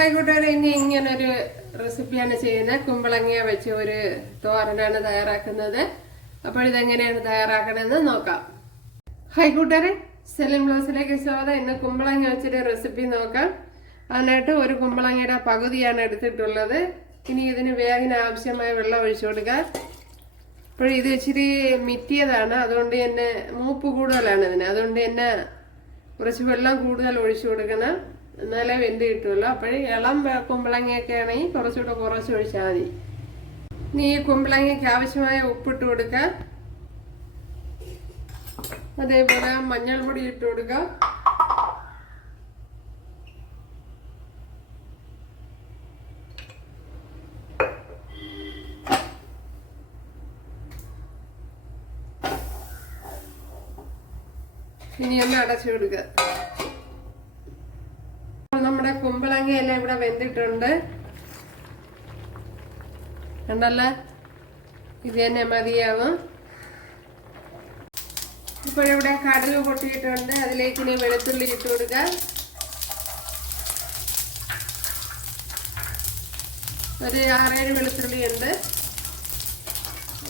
Hi കൂട്ടുകാരെ, ഇനി ഇങ്ങനൊരു റെസിപ്പിയാണ് ചെയ്യുന്നത്. കുമ്പളങ്ങ വെച്ച് ഒരു തോരനാണ് തയ്യാറാക്കുന്നത്. അപ്പോൾ ഇതെങ്ങനെയാണ് തയ്യാറാക്കണമെന്ന് നോക്കാം. ഹായ് കൂട്ടുകാരെ, സെലിം ബ്ലോസിലേക്ക് സ്വാഗതം. ഇന്ന് കുമ്പളങ്ങ വെച്ചൊരു റെസിപ്പി നോക്കാം. അതിനായിട്ട് ഒരു കുമ്പളങ്ങയുടെ പകുതിയാണ് എടുത്തിട്ടുള്ളത്. ഇനി ഇതിന് വേഗം ആവശ്യമായ വെള്ളം ഒഴിച്ചു കൊടുക്കാം. അപ്പോൾ ഇത് ഇച്ചിരി മിറ്റിയതാണ്, അതുകൊണ്ട് തന്നെ മൂപ്പ് കൂടുതലാണ് ഇതിന്. അതുകൊണ്ട് തന്നെ കുറച്ച് വെള്ളം കൂടുതൽ ഒഴിച്ചു കൊടുക്കണം, എന്നാലേ വെന്ത് കിട്ടുമല്ലോ. അപ്പോൾ ഇളം കുമ്പളങ്ങയൊക്കെ ആണെങ്കിൽ കുറച്ചുകൂടെ കുറച്ച് ഒഴിച്ചാൽ മതി. ഇനി ഈ കുമ്പളങ്ങയ്ക്ക് ആവശ്യമായ ഉപ്പിട്ട് കൊടുക്കുക. അതേപോലെ മഞ്ഞൾപ്പൊടി ഇട്ട് കൊടുക്കുക. ഇനി ഒന്ന് അടച്ചു കൊടുക്കുക. നമ്മുടെ കുമ്പളങ്ങയെല്ലാം ഇവിടെ വെന്തിട്ടുണ്ട്, കണ്ടല്ല. ഇത് തന്നെ മതിയാവും. ഇപ്പോഴിവിടെ കടുക് പൊട്ടിയിട്ടുണ്ട്, അതിലേക്ക് ഇനി വെളുത്തുള്ളി ഇട്ട് കൊടുക്കുക. ഒരു 6-7 വെളുത്തുള്ളി ഉണ്ട്,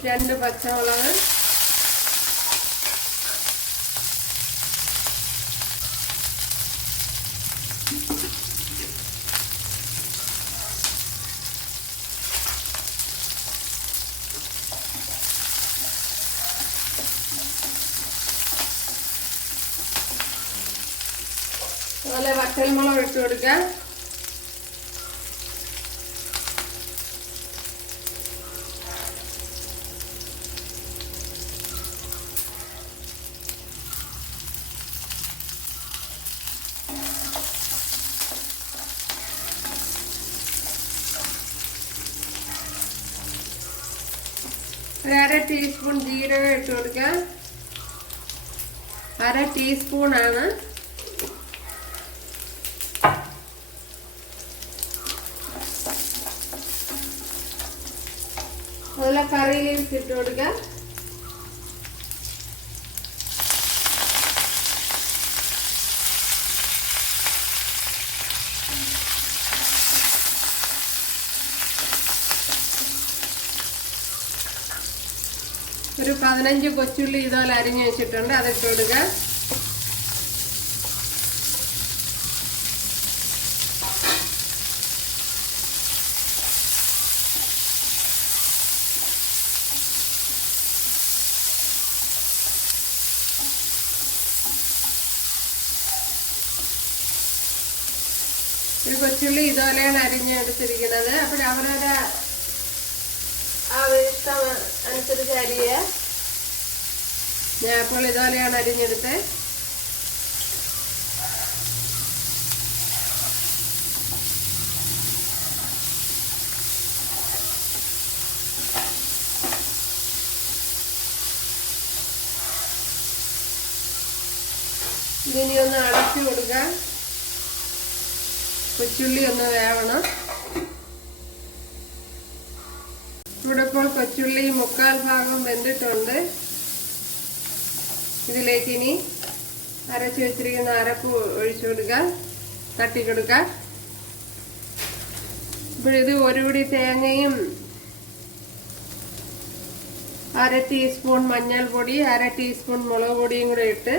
2 പച്ചമുളക്, അതുപോലെ വറ്റൽമുളക് ഇട്ട് കൊടുക്കുക. ഒരു 1/2 ടീസ്പൂൺ ജീരകം ഇട്ട് കൊടുക്കുക. 1/2 ടീസ്പൂണാണ്. അതുപോലെ കറി ലീവ്സ് ഇട്ട് കൊടുക്കുക. ഒരു 15 കൊച്ചുള്ളി ഇതുപോലെ അരിഞ്ഞു വെച്ചിട്ടുണ്ട്, അതിട്ട് കൊടുക്കുക. ഒരു കൊച്ചുള്ളി ഇതുപോലെയാണ് അരിഞ്ഞെടുത്തിരിക്കുന്നത്. അപ്പോൾ അവരുടെ ഇഷ്ടം അനുസരിച്ച് അരിയ. ഞാൻ അപ്പോൾ ഇതുപോലെയാണ് അരിഞ്ഞെടുത്ത്. ഇനി ഒന്ന് അടച്ചു കൊടുക്കുക. കൊച്ചുള്ളി ഒന്ന് വേവണം. ഇവിടെ ഇപ്പോൾ കൊച്ചുള്ളി 3/4 ഭാഗം വെന്തിട്ടുണ്ട്. ഇതിലേക്ക് ഇനി അരച്ചു വെച്ചിരിക്കുന്ന അരപ്പ് ഒഴിച്ചു കൊടുക്കുക, തട്ടി കൊടുക്കുക. ഇപ്പോൾ ഇത് 1 പിടി തേങ്ങയും 1/2 ടീസ്പൂൺ മഞ്ഞൾപ്പൊടി, 1/2 ടീസ്പൂൺ മുളക് പൊടിയും കൂടെ ഇട്ട്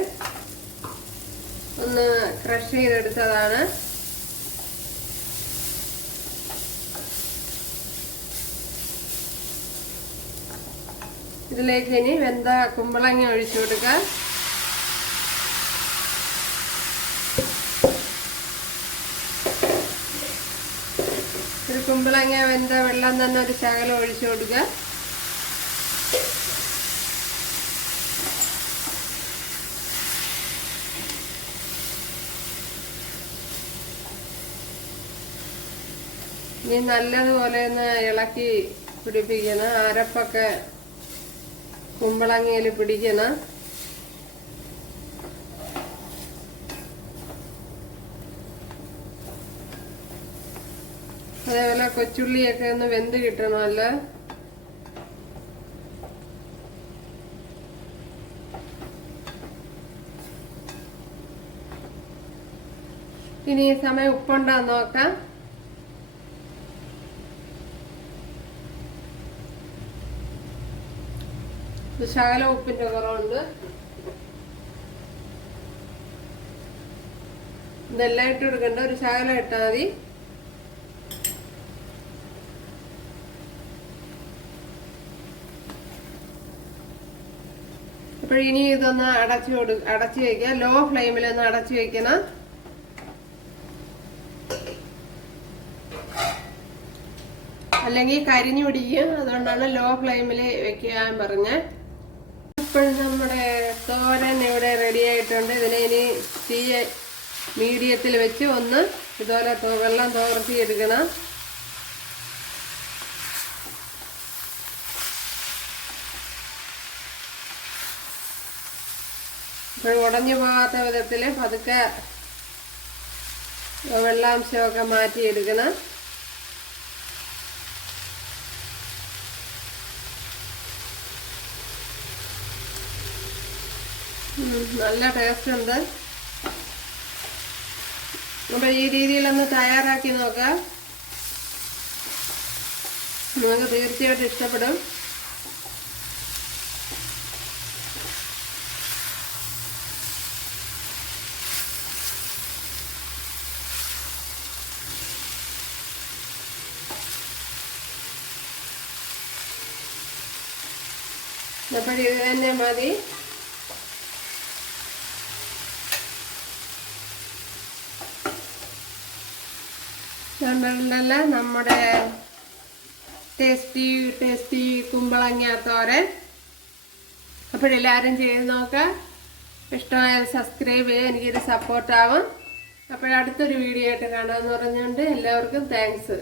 ഒന്ന് ക്രഷ് ചെയ്തെടുത്തതാണ്. ഇതിലേക്ക് ഇനി വെന്ത കുമ്പളങ്ങ ഒഴിച്ചു കൊടുക്കുക. ഒരു കുമ്പളങ്ങ വെന്ത വെള്ളം തന്നെ ഒരു ശകലം ഒഴിച്ചു കൊടുക്കുക. ഇനി നല്ലതുപോലെ ഒന്ന് ഇളക്കി പിടിപ്പിക്കണം. അരപ്പൊക്കെ കുമ്പളങ്ങയിൽ പിടിക്കണം. അതേപോലെ കൊച്ചുള്ളിയൊക്കെ ഒന്ന് വെന്ത് കിട്ടണമല്ലോ. ഇനി ഈ സമയം ഉപ്പുണ്ടാന്ന് നോക്കാം. ശകലം ഉപ്പിന്റെ കുറവുണ്ട്. ഇതെല്ലാം ഇട്ട് കൊടുക്കണ്ട, ഒരു ശകലം ഇട്ടാൽ മതി. അപ്പോൾ ഇനി ഇതൊന്ന് അടച്ചു വയ്ക്കുക. ലോ ഫ്ലെയിമിൽ ഒന്ന് അടച്ചു വയ്ക്കണം. അല്ലെങ്കിൽ കരിഞ്ഞു പിടിക്കും. അതുകൊണ്ടാണ് ലോ ഫ്ലെയിമിൽ വെക്കാൻ പറഞ്ഞത്. ഇപ്പോൾ നമ്മുടെ തോരൻ ഇവിടെ റെഡി ആയിട്ടുണ്ട്. ഇതിനെ ഇനി തീ മീഡിയത്തിൽ വെച്ച് ഒന്ന് ഇതുപോലെ വെള്ളം തോർത്തിയെടുക്കണം. ഇപ്പോൾ ഉടഞ്ഞു പോകാത്ത വിധത്തിൽ പതുക്കെ വെള്ളാംശമൊക്കെ മാറ്റിയെടുക്കണം. നല്ല ടേസ്റ്റ് ഉണ്ട്. അപ്പൊ ഈ രീതിയിലൊന്ന് തയ്യാറാക്കി നോക്കാം. നിങ്ങൾക്ക് തീർച്ചയായിട്ടും ഇഷ്ടപ്പെടും. അപ്പോൾ ഇത് തന്നെ മതി. നമ്മളുണ്ടല്ല നമ്മുടെ ടേസ്റ്റി കുമ്പളങ്ങ തോരൻ. അപ്പോഴെല്ലാവരും ചെയ്ത് നോക്കാം. ഇഷ്ടമായാൽ സബ്സ്ക്രൈബ് ചെയ്യുക, എനിക്കൊരു സപ്പോർട്ടാവും. അപ്പോഴടുത്തൊരു വീഡിയോ ആയിട്ട് കാണാമെന്ന് പറഞ്ഞുകൊണ്ട് എല്ലാവർക്കും താങ്ക്സ്.